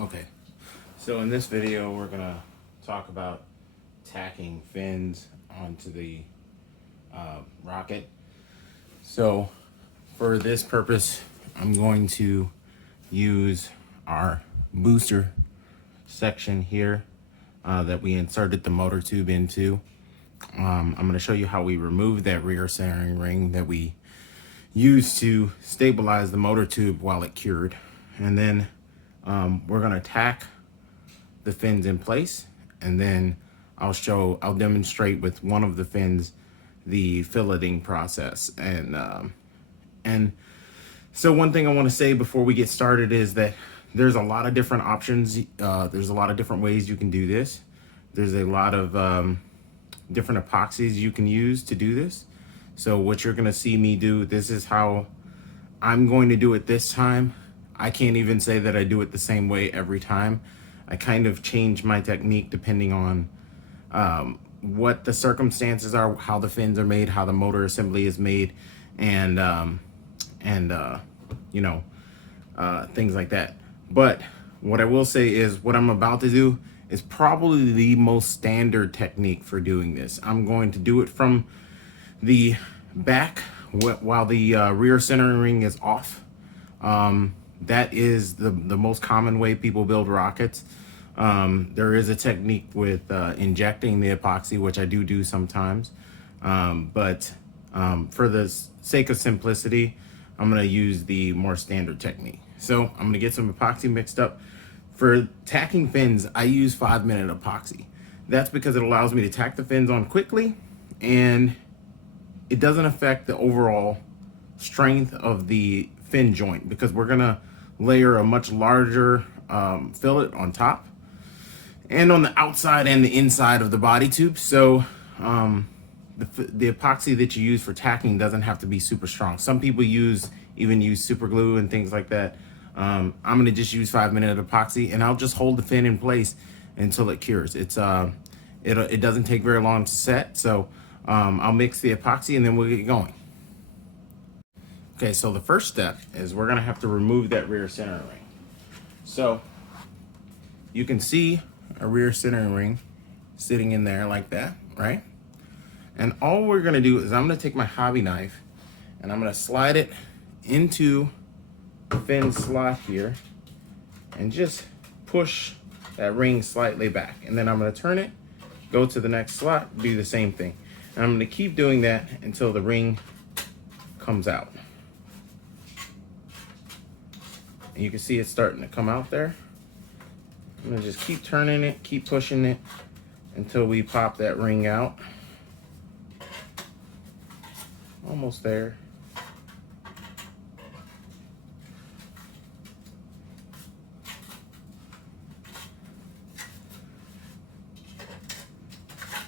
Okay, so in this video we're gonna talk about tacking fins onto the rocket. So for this purpose, I'm going to use our booster section here that we inserted the motor tube into. I'm going to show you how we remove that rear centering ring that we used to stabilize the motor tube while it cured. And then we're going to tack the fins in place, and then I'll demonstrate with one of the fins the filleting process. And so one thing I want to say before we get started is that there's a lot of different options. There's a lot of different ways you can do this. There's a lot of different epoxies you can use to do this. So what you're going to see me do, this is how I'm going to do it this time. I can't even say that I do it the same way every time. I kind of change my technique depending on what the circumstances are, how the fins are made, how the motor assembly is made, and things like that. But what I will say is what I'm about to do is probably the most standard technique for doing this. I'm going to do it from the back while the rear centering ring is off. That is the most common way people build rockets. There is a technique with injecting the epoxy, which I do sometimes. But for the sake of simplicity, I'm going to use the more standard technique. So I'm going to get some epoxy mixed up. For tacking fins, I use 5-minute epoxy. That's because it allows me to tack the fins on quickly, and it doesn't affect the overall strength of the fin joint, because we're going to layer a much larger fillet on top and on the outside and the inside of the body tube. So the epoxy that you use for tacking doesn't have to be super strong. Some people even use super glue and things like that. I'm going to just use 5-minute epoxy, and I'll just hold the fin in place until it cures. It doesn't take very long to set. So I'll mix the epoxy and then we'll get going. Okay, so the first step is we're gonna have to remove that rear centering ring. So you can see a rear centering ring sitting in there like that, right? And all we're gonna do is I'm gonna take my hobby knife and I'm gonna slide it into the fin slot here and just push that ring slightly back. And then I'm gonna turn it, go to the next slot, do the same thing. And I'm gonna keep doing that until the ring comes out. And you can see it's starting to come out there. I'm gonna just keep turning it, keep pushing it until we pop that ring out. Almost there.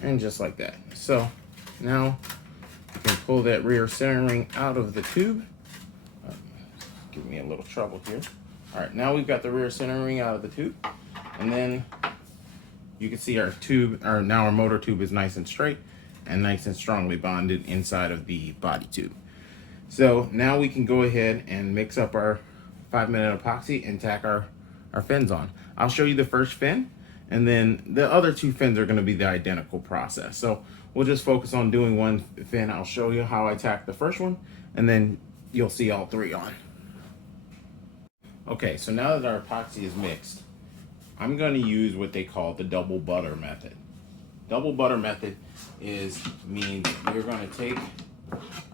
And just like that. So now you can pull that rear centering ring out of the tube. Give me a little trouble here. All right, now we've got the rear centering ring out of the tube, and then you can see our motor tube is nice and straight and nice and strongly bonded inside of the body tube. So now we can go ahead and mix up our 5-minute epoxy and tack our fins on. I'll show you the first fin, and then the other 2 fins are gonna be the identical process. So we'll just focus on doing one fin. I'll show you how I tack the first one, and then you'll see all 3 on. Okay, so now that our epoxy is mixed, I'm going to use what they call the double butter method. Double butter method means we're going to take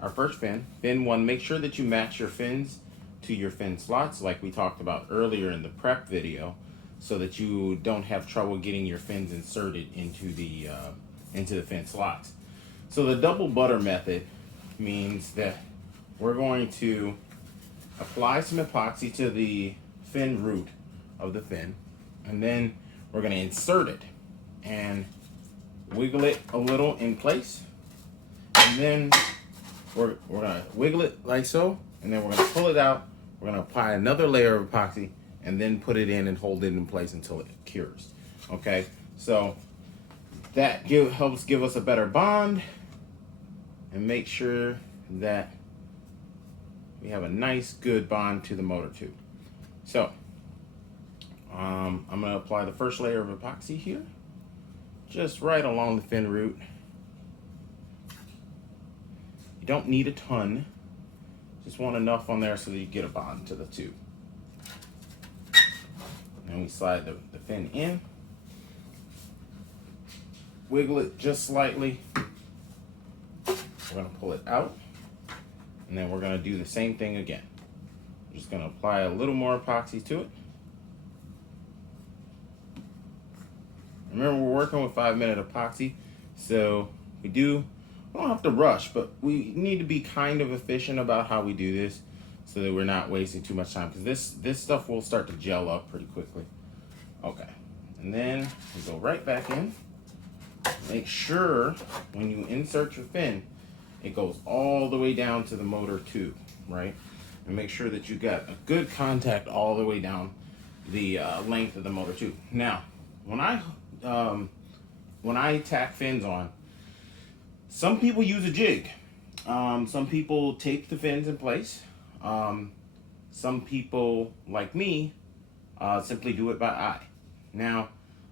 our first fin 1, make sure that you match your fins to your fin slots like we talked about earlier in the prep video, so that you don't have trouble getting your fins inserted into the fin slots. So the double butter method means that we're going to apply some epoxy to the fin root of the fin, and then we're going to insert it and wiggle it a little in place, and then we're going to wiggle it like so, and then we're going to pull it out. We're going to apply another layer of epoxy and then put it in and hold it in place until it cures. Okay, so that helps give us a better bond and make sure that we have a nice, good bond to the motor tube. So I'm going to apply the first layer of epoxy here, just right along the fin root. You don't need a ton, just want enough on there so that you get a bond to the tube. And we slide the fin in, wiggle it just slightly. We're going to pull it out, and then we're going to do the same thing again. We're just going to apply a little more epoxy to it. Remember, we're working with 5-minute epoxy, so we don't have to rush, but we need to be kind of efficient about how we do this so that we're not wasting too much time, because this stuff will start to gel up pretty quickly. Okay, and then we go right back in. Make sure when you insert your fin, it goes all the way down to the motor tube, right? And make sure that you got a good contact all the way down the length of the motor tube. Now, when I tack fins on, some people use a jig. Some people tape the fins in place. Some people, like me, simply do it by eye. Now,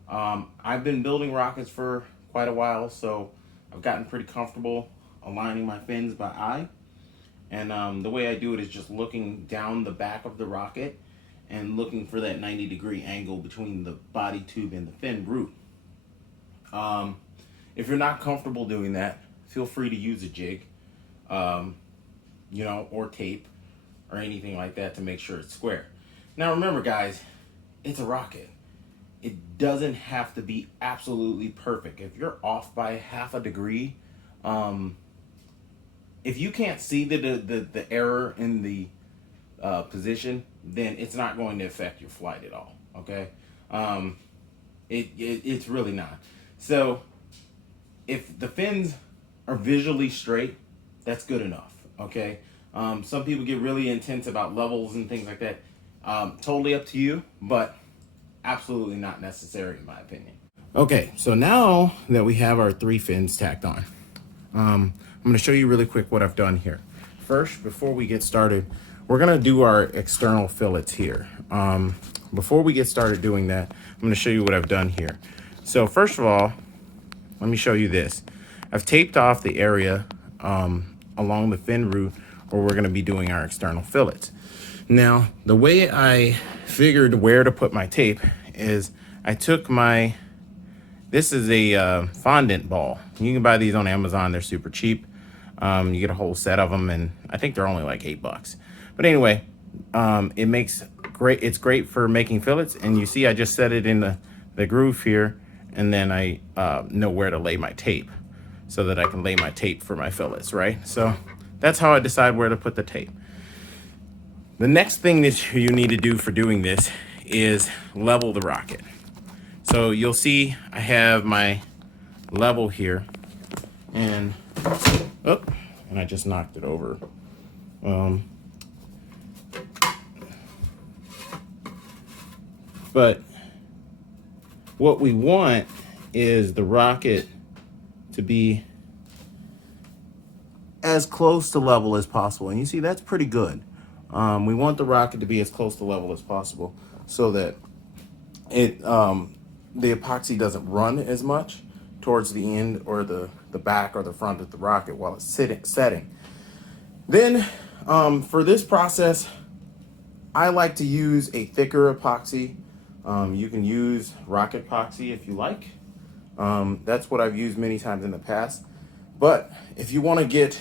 I've been building rockets for quite a while, so I've gotten pretty comfortable aligning my fins by eye. And the way I do it is just looking down the back of the rocket and looking for that 90-degree angle between the body tube and the fin root. If you're not comfortable doing that, feel free to use a jig, or tape or anything like that to make sure it's square. Now remember, guys, it's a rocket. It doesn't have to be absolutely perfect. If you're off by half a degree, if you can't see the error in the position, then it's not going to affect your flight at all. Okay, it's really not. So if the fins are visually straight, that's good enough. Okay, some people get really intense about levels and things like that. Totally up to you, but absolutely not necessary in my opinion. Okay, so now that we have our 3 fins tacked on, I'm going to show you really quick what I've done here. First, before we get started, we're going to do our external fillets here. Before we get started doing that, I'm going to show you what I've done here. So first of all, let me show you this. I've taped off the area along the fin root where we're going to be doing our external fillets. Now, the way I figured where to put my tape is I took this is a fondant ball. You can buy these on Amazon. They're super cheap. You get a whole set of them, and I think they're only like $8. But anyway, it's great for making fillets. And you see, I just set it in the groove here, and then I know where to lay my tape so that I can lay my tape for my fillets, right? So that's how I decide where to put the tape. The next thing that you need to do for doing this is level the rocket. So you'll see I have my level here, and I just knocked it over. But what we want is the rocket to be as close to level as possible. And you see, that's pretty good. We want the rocket to be as close to level as possible so that the epoxy doesn't run as much towards the end or the back or the front of the rocket while it's setting. Then for this process, I like to use a thicker epoxy. You can use rocket epoxy if you like. That's what I've used many times in the past. But if you want to get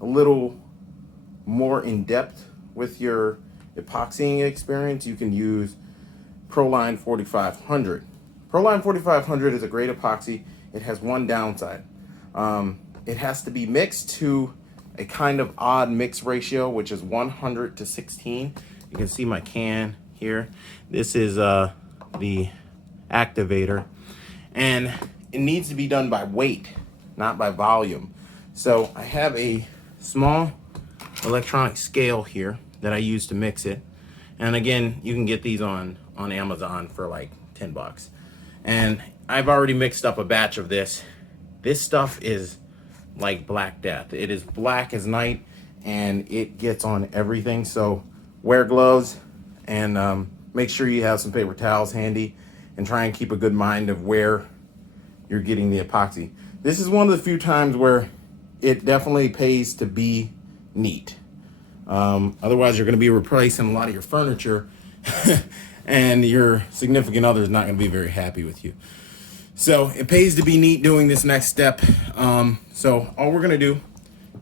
a little more in depth with your epoxying experience, you can use Proline 4500. Proline 4500 is a great epoxy. It has one downside. It has to be mixed to a kind of odd mix ratio, which is 100 to 16. You can see my can here. This is the activator, and it needs to be done by weight, not by volume. So I have a small electronic scale here that I use to mix it. And again, you can get these on Amazon for like $10. And I've already mixed up a batch of this. This stuff is like black death. It is black as night, and it gets on everything. So wear gloves and make sure you have some paper towels handy and try and keep a good mind of where you're getting the epoxy. This is one of the few times where it definitely pays to be neat. Otherwise, you're going to be replacing a lot of your furniture and your significant other is not going to be very happy with you. So it pays to be neat doing this next step. So all we're going to do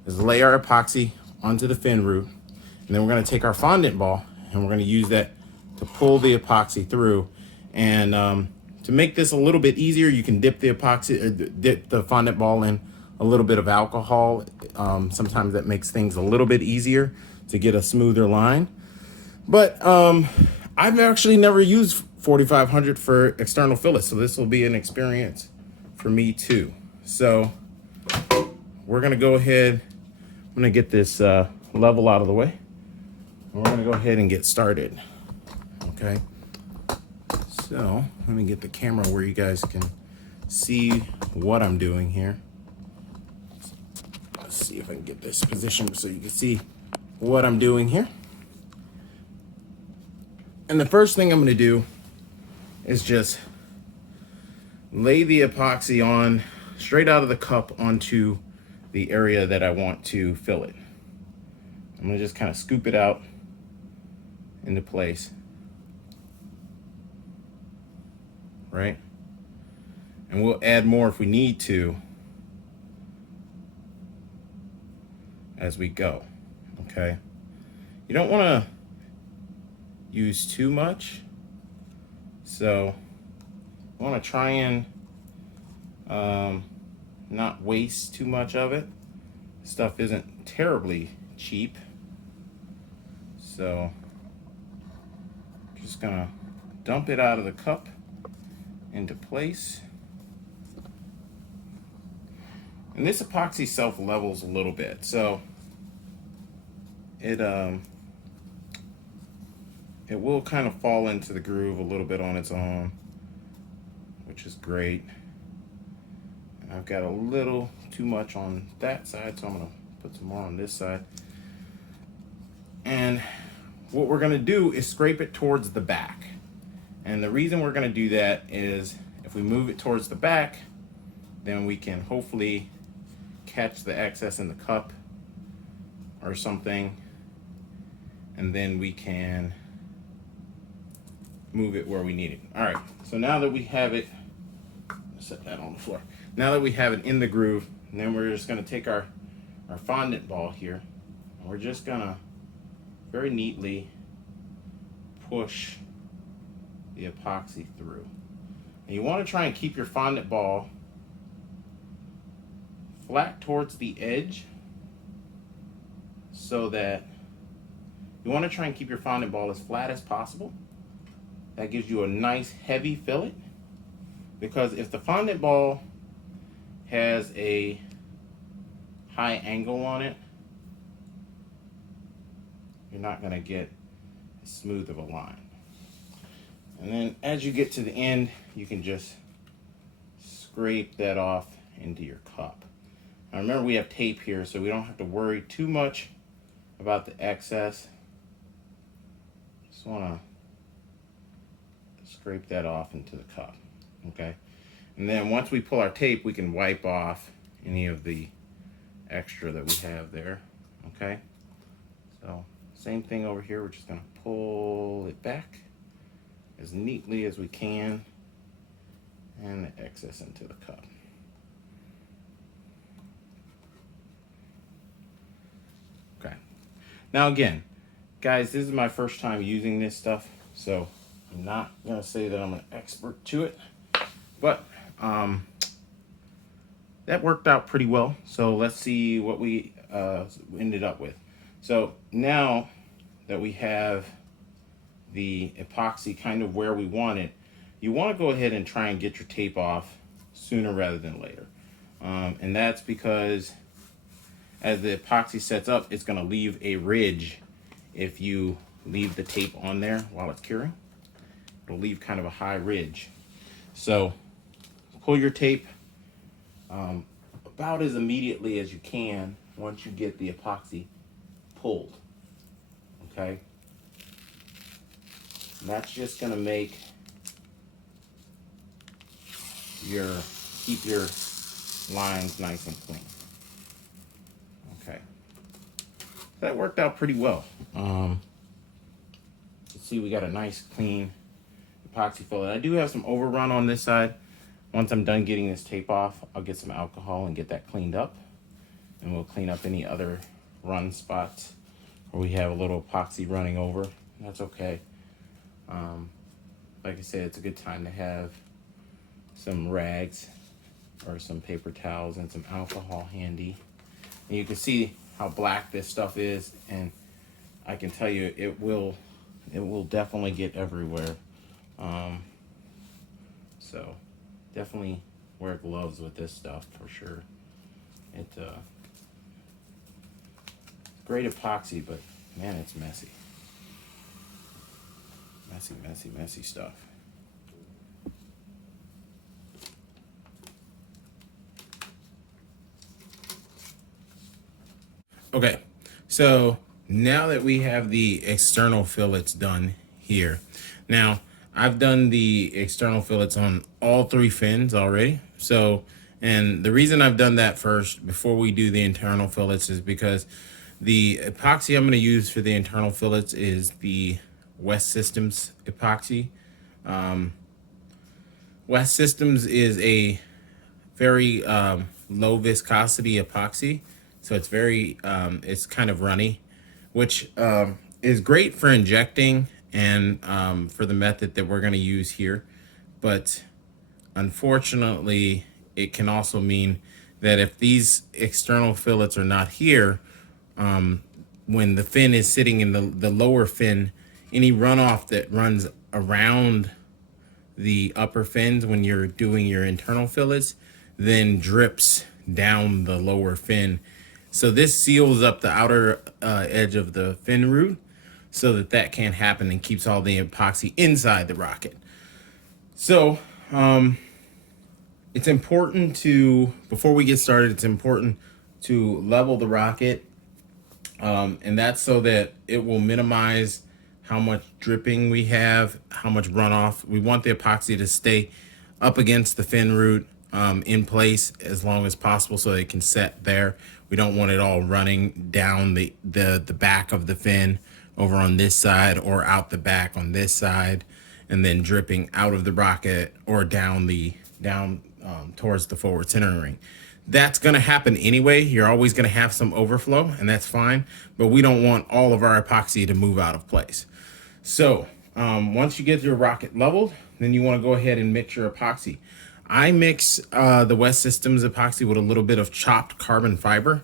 is lay our epoxy onto the fin root, and then we're going to take our fondant ball and we're going to use that to pull the epoxy through. And to make this a little bit easier, you can dip the fondant ball in a little bit of alcohol. Sometimes that makes things a little bit easier to get a smoother line. But I've actually never used 4500 for external fillets, so this will be an experience for me too. So we're gonna go ahead, I'm gonna get this level out of the way. We're gonna go ahead and get started, okay? So let me get the camera where you guys can see what I'm doing here. Let's see if I can get this positioned so you can see what I'm doing here. And the first thing I'm gonna do is just lay the epoxy on straight out of the cup onto the area that I want to fill it. I'm gonna just kind of scoop it out into place, right? And we'll add more if we need to as we go, okay? You don't wanna use too much. So I want to try and not waste too much of it. Stuff isn't terribly cheap. So just gonna dump it out of the cup into place. And this epoxy self levels a little bit. So it will kind of fall into the groove a little bit on its own, which is great. And I've got a little too much on that side, so I'm gonna put some more on this side. And what we're gonna do is scrape it towards the back. And the reason we're gonna do that is if we move it towards the back, then we can hopefully catch the excess in the cup or something, and then we can move it where we need it. All right, so now that we have it, set that on the floor. Now that we have it in the groove, and then we're just gonna take our fondant ball here, and we're just gonna very neatly push the epoxy through. And you wanna try and keep your fondant ball flat towards the edge, so that you wanna try and keep your fondant ball as flat as possible. That gives you a nice heavy fillet, because if the fondant ball has a high angle on it, you're not going to get as smooth of a line. And then as you get to the end, you can just scrape that off into your cup. Now remember, we have tape here, so we don't have to worry too much about the excess. Just want to scrape that off into the cup, okay? And then once we pull our tape, we can wipe off any of the extra that we have there, okay? So same thing over here, we're just gonna pull it back as neatly as we can and the excess into the cup. Okay, now again, guys, this is my first time using this stuff, so I'm not gonna say that I'm an expert to it, but that worked out pretty well. So let's see what we ended up with. So now that we have the epoxy kind of where we want it, you want to go ahead and try and get your tape off sooner rather than later. And that's because as the epoxy sets up, it's going to leave a ridge if you leave the tape on there while it's curing. It'll leave kind of a high ridge. So pull your tape about as immediately as you can once you get the epoxy pulled, okay? That's just gonna make keep your lines nice and clean. Okay, that worked out pretty well. See, we got a nice clean epoxy fillet. I do have some overrun on this side. Once I'm done getting this tape off, I'll get some alcohol and get that cleaned up, and we'll clean up any other run spots where we have a little epoxy running over. That's okay. Like I said, it's a good time to have some rags or some paper towels and some alcohol handy. And you can see how black this stuff is, and I can tell you it will definitely get everywhere. So definitely wear gloves with this stuff for sure. It's great epoxy, but man, it's messy. Messy stuff. Okay, so now that we have the external fillets done here, now I've done the external fillets on all 3 fins already. So, and the reason I've done that first before we do the internal fillets is because the epoxy I'm going to use for the internal fillets is the West Systems epoxy. West Systems is a very low viscosity epoxy, so it's very it's kind of runny, which is great for injecting and for the method that we're going to use here. But unfortunately, it can also mean that if these external fillets are not here, when the fin is sitting in the lower fin, any runoff that runs around the upper fins when you're doing your internal fillets then drips down the lower fin. So this seals up the outer edge of the fin root so that can't happen, and keeps all the epoxy inside the rocket. So it's important to, before we get started, it's important to level the rocket, and that's so that it will minimize how much dripping we have, how much runoff. We want the epoxy to stay up against the fin root in place as long as possible so it can set there. We don't want it all running down the back of the fin over on this side or out the back on this side and then dripping out of the rocket or down towards the forward centering ring. That's going to happen anyway. You're always going to have some overflow, and that's fine, but we don't want all of our epoxy to move out of place. So once you get your rocket leveled, then you want to go ahead and mix your epoxy. I mix the West Systems epoxy with a little bit of chopped carbon fiber,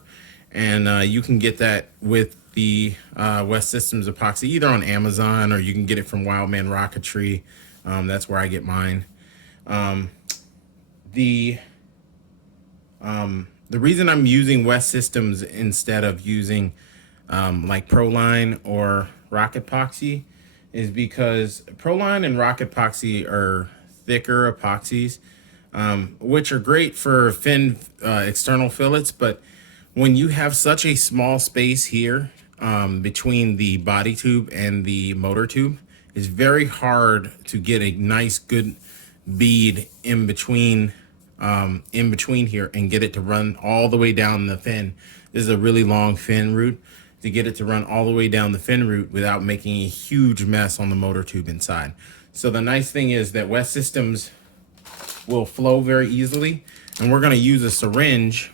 and you can get that with the West Systems epoxy either on Amazon or you can get it from Wildman Rocketry. That's where I get mine. The reason I'm using West Systems instead of using like Proline or Rocket Epoxy is because Proline and Rocket Epoxy are thicker epoxies, which are great for fin external fillets, but when you have such a small space here between the body tube and the motor tube, it's very hard to get a nice good bead in between here and get it to run all the way down the fin. This is a really long fin root, to get it to run all the way down the fin root without making a huge mess on the motor tube inside. So the nice thing is that West Systems will flow very easily, and we're going to use a syringe.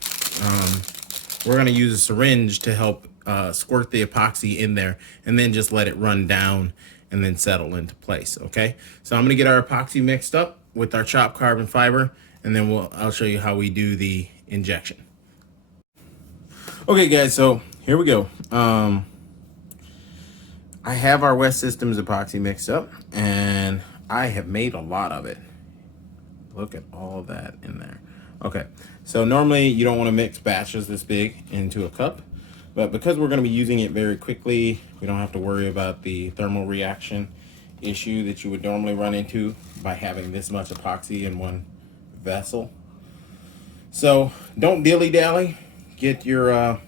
We're going to use a syringe to help squirt the epoxy in there and then just let it run down and then settle into place. Okay, so I'm going to get our epoxy mixed up with our chopped carbon fiber, and then I'll show you how we do the injection. Okay guys, so here we go. I have our West Systems epoxy mixed up, and I have made a lot of it. Look at all that in there. Okay, so normally you don't want to mix batches this big into a cup, but because we're going to be using it very quickly, we don't have to worry about the thermal reaction issue that you would normally run into by having this much epoxy in one vessel. So don't dilly-dally. Get your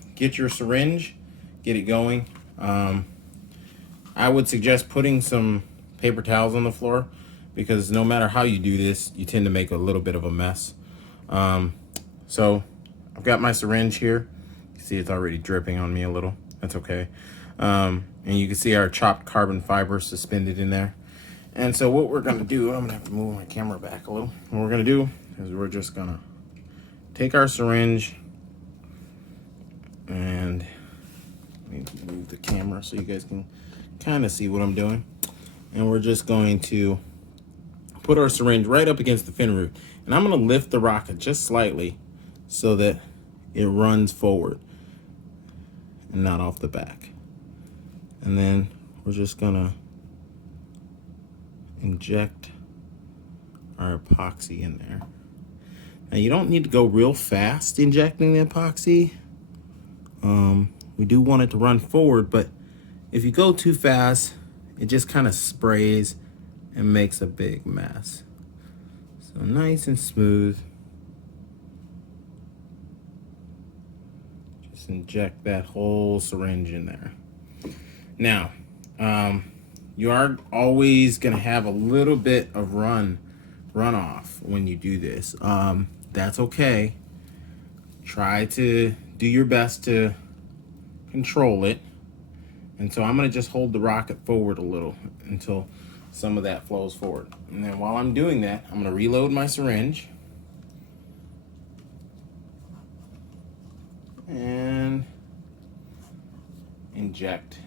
syringe, get it going. I would suggest putting some paper towels on the floor, because no matter how you do this, you tend to make a little bit of a mess. So I've got my syringe here. You see it's already dripping on me a little. That's okay. And you can see our chopped carbon fiber suspended in there. And so what we're gonna do, I'm gonna have to move my camera back a little. What we're gonna do is we're just gonna take our syringe and let me move the camera so you guys can kind of see what I'm doing. And we're just going to put our syringe right up against the fin root. And I'm gonna lift the rocket just slightly so that it runs forward and not off the back. And then we're just gonna inject our epoxy in there. Now you don't need to go real fast injecting the epoxy. We do want it to run forward, but if you go too fast, it just kind of sprays and makes a big mess. So nice and smooth. Just inject that whole syringe in there. Now, you are always gonna have a little bit of runoff when you do this. That's okay. Try to do your best to control it. And so I'm gonna just hold the rocket forward a little until some of that flows forward. And then while I'm doing that, I'm gonna reload my syringe. And inject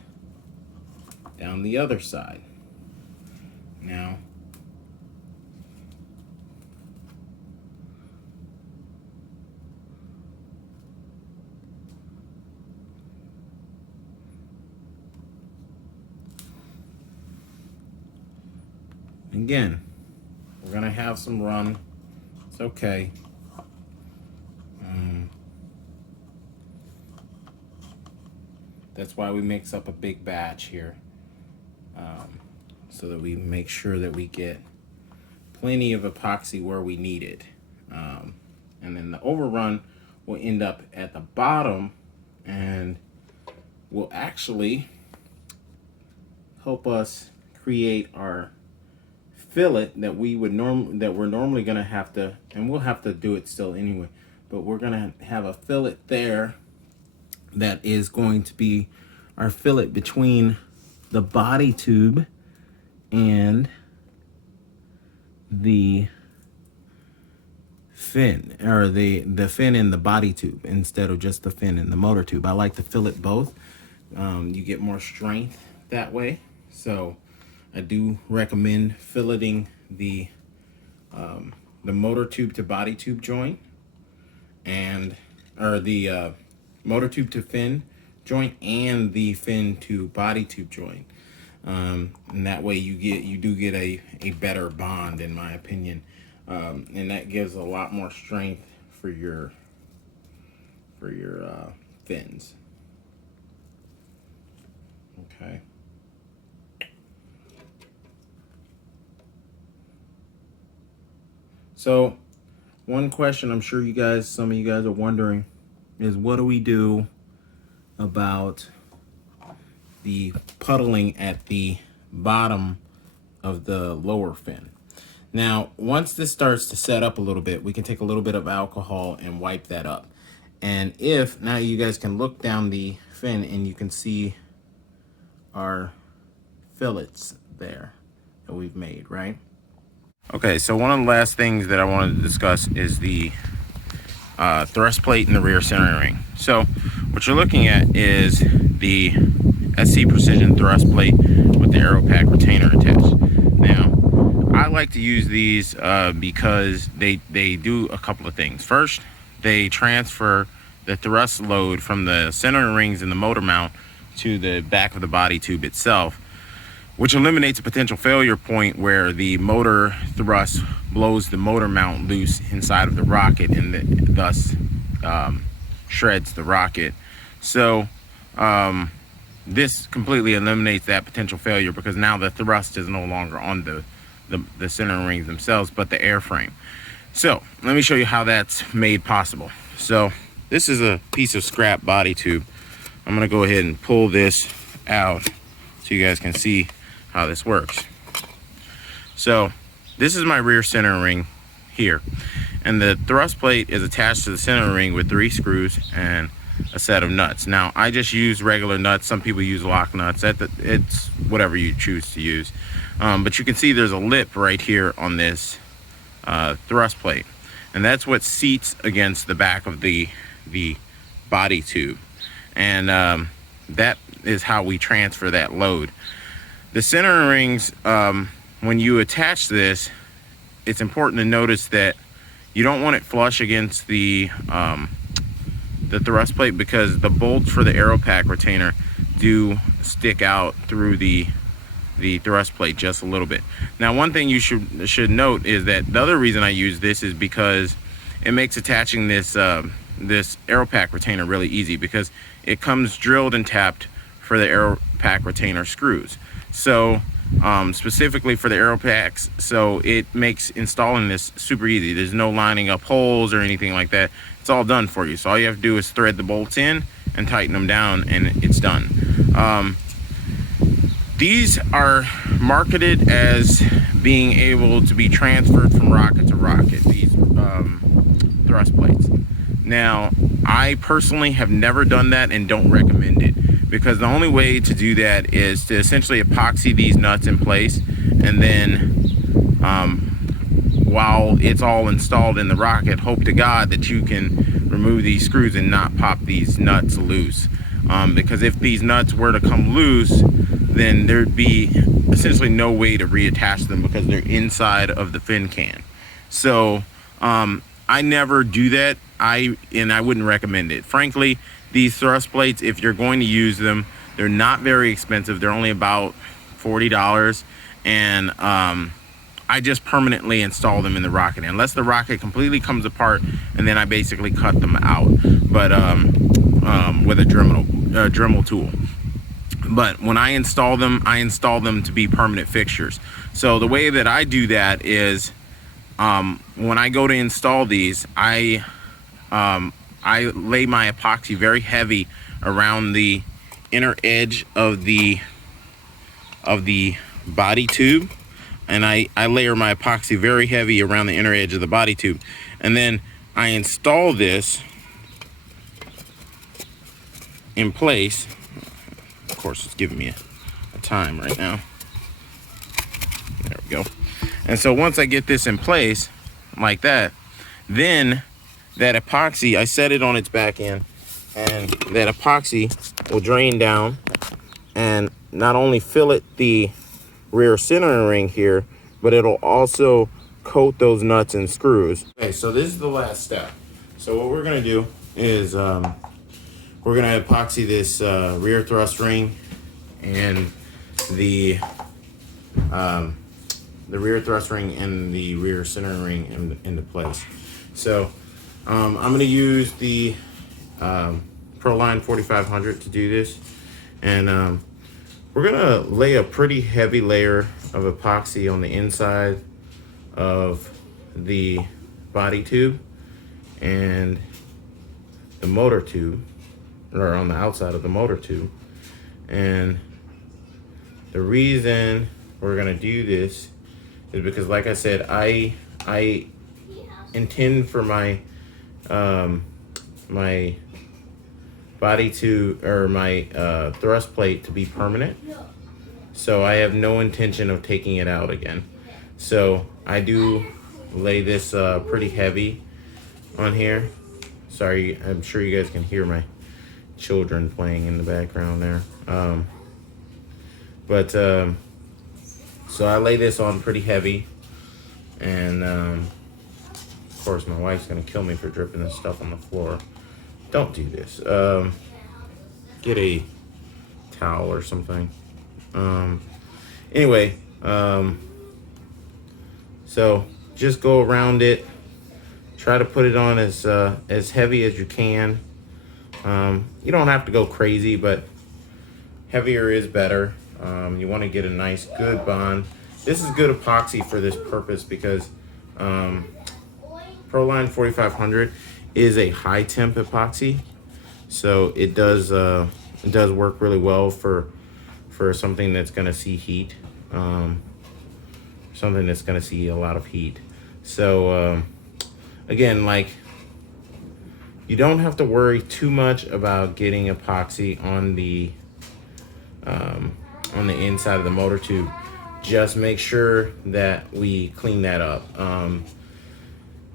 down the other side. Now, again, we're gonna have some run. It's okay. That's why we mix up a big batch here, so that we make sure that we get plenty of epoxy where we need it. And then the overrun will end up at the bottom and will actually help us create our fillet that we're normally gonna have to, and we'll have to do it still anyway, but we're gonna have a fillet there that is going to be our fillet between the body tube and the fin, or the fin and the body tube, instead of just the fin and the motor tube. I like to fillet both. You get more strength that way. So I do recommend filleting the motor tube to body tube joint, or the motor tube to fin joint and the fin to body tube joint. And that way you do get a better bond, in my opinion. And that gives a lot more strength for your fins. Okay. So one question I'm sure some of you guys are wondering is, what do we do about the puddling at the bottom of the lower fin? Now, once this starts to set up a little bit, we can take a little bit of alcohol and wipe that up. And now you guys can look down the fin and you can see our fillets there that we've made, right? Okay, so one of the last things that I wanted to discuss is the thrust plate and the rear centering ring. So what you're looking at is the SC Precision thrust plate with the Aero Pack retainer attached. Now, I like to use these because they do a couple of things. First, they transfer the thrust load from the centering rings and the motor mount to the back of the body tube itself, which eliminates a potential failure point where the motor thrust blows the motor mount loose inside of the rocket and thus shreds the rocket. So this completely eliminates that potential failure, because now the thrust is no longer on the centering rings themselves, but the airframe. So let me show you how that's made possible. So this is a piece of scrap body tube. I'm gonna go ahead and pull this out so you guys can see how this works. So this is my rear center ring here, and the thrust plate is attached to the center ring with 3 screws and a set of nuts. Now I just use regular nuts. Some people use lock nuts. It's whatever you choose to use, but you can see there's a lip right here on this thrust plate, and that's what seats against the back of the body tube, and that is how we transfer that load. The center rings, when you attach this, it's important to notice that you don't want it flush against the thrust plate, because the bolts for the aero pack retainer do stick out through the thrust plate just a little bit. Now, one thing you should note is that the other reason I use this is because it makes attaching this this aero pack retainer really easy, because it comes drilled and tapped for the aero pack retainer screws. So specifically for the aero packs, so it makes installing this super easy. There's no lining up holes or anything like that. It's all done for you. So all you have to do is thread the bolts in and tighten them down, and it's done. These are marketed as being able to be transferred from rocket to rocket, these thrust plates. Now, I personally have never done that and don't recommend it, because the only way to do that is to essentially epoxy these nuts in place, and then while it's all installed in the rocket, hope to God that you can remove these screws and not pop these nuts loose. Because if these nuts were to come loose, then there'd be essentially no way to reattach them, because they're inside of the fin can. So I never do that, and I wouldn't recommend it. Frankly, these thrust plates, if you're going to use them, they're not very expensive. They're only about $40, and I just permanently install them in the rocket, unless the rocket completely comes apart, and then I basically cut them out, but with a Dremel tool. But when I install them to be permanent fixtures. So the way that I do that is, when I go to install these, I lay my epoxy very heavy around the inner edge of the body tube, and I layer my epoxy very heavy around the inner edge of the body tube, and then I install this in place. Of course, it's giving me a time right now. There we go. And so once I get this in place like that, then that epoxy, I set it on its back end, and that epoxy will drain down and not only fillet the rear center ring here, but it'll also coat those nuts and screws. Okay, so this is the last step. So what we're gonna do is we're gonna epoxy this rear thrust ring and the rear thrust ring and the rear center ring into place. So I'm gonna use the Proline 4500 to do this, and we're gonna lay a pretty heavy layer of epoxy on the inside of the body tube and the motor tube, or on the outside of the motor tube. And the reason we're gonna do this is because, like I said, I intend for my my body to, or my thrust plate to be permanent. So I have no intention of taking it out again. So I do lay this pretty heavy on here. Sorry, I'm sure you guys can hear my children playing in the background there. So I lay this on pretty heavy, and of course my wife's gonna kill me for dripping this stuff on the floor. Don't do this. Get a towel or something. Anyway, so just go around it. Try to put it on as heavy as you can. You don't have to go crazy, but heavier is better. You want to get a nice, good bond. This is good epoxy for this purpose because Proline 4500 is a high temp epoxy, so it does work really well for something that's going to see heat. something that's going to see a lot of heat. So again, like, you don't have to worry too much about getting epoxy on the inside of the motor tube. Just make sure that we clean that up.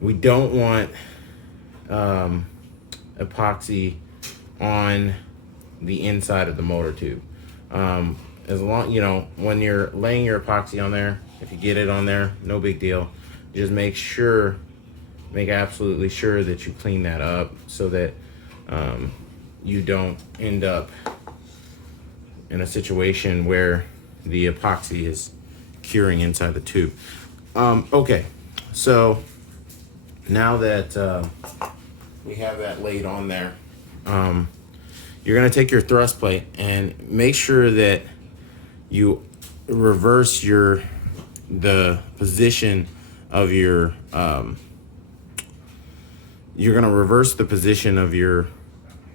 We don't want epoxy on the inside of the motor tube. As long, you know, when you're laying your epoxy on there, if you get it on there, no big deal. Just make absolutely sure that you clean that up so that you don't end up in a situation where the epoxy is curing inside the tube. Okay, so now that we have that laid on there, you're gonna take your thrust plate and make sure that you reverse the position of your you're gonna reverse the position of your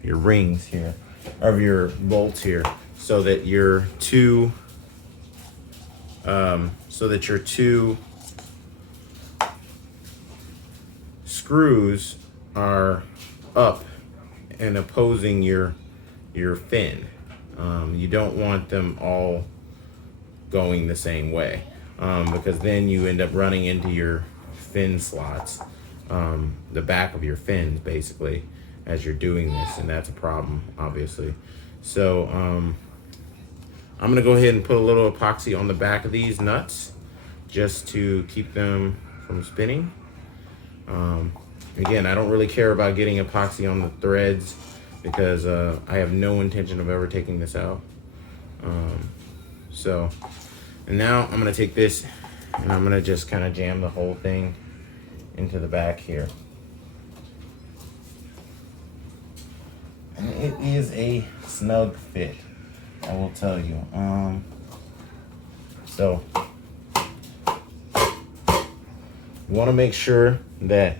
rings here, of your bolts here, so that your two screws are up and opposing your fin. You don't want them all going the same way, because then you end up running into your fin slots, the back of your fins basically, as you're doing this, and that's a problem, obviously. So I'm gonna go ahead and put a little epoxy on the back of these nuts just to keep them from spinning. Again, I don't really care about getting epoxy on the threads because I have no intention of ever taking this out. And now I'm gonna take this and I'm gonna just kind of jam the whole thing into the back here. And it is a snug fit, I will tell you. So you want to make sure that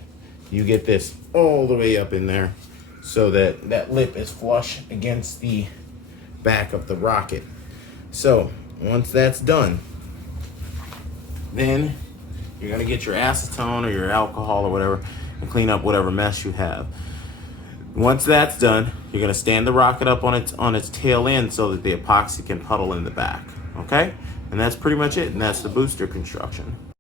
you get this all the way up in there so that that lip is flush against the back of the rocket. So once that's done, then you're gonna get your acetone or your alcohol or whatever and clean up whatever mess you have. Once that's done, you're gonna stand the rocket up on its tail end so that the epoxy can puddle in the back, okay? And that's pretty much it, and that's the booster construction.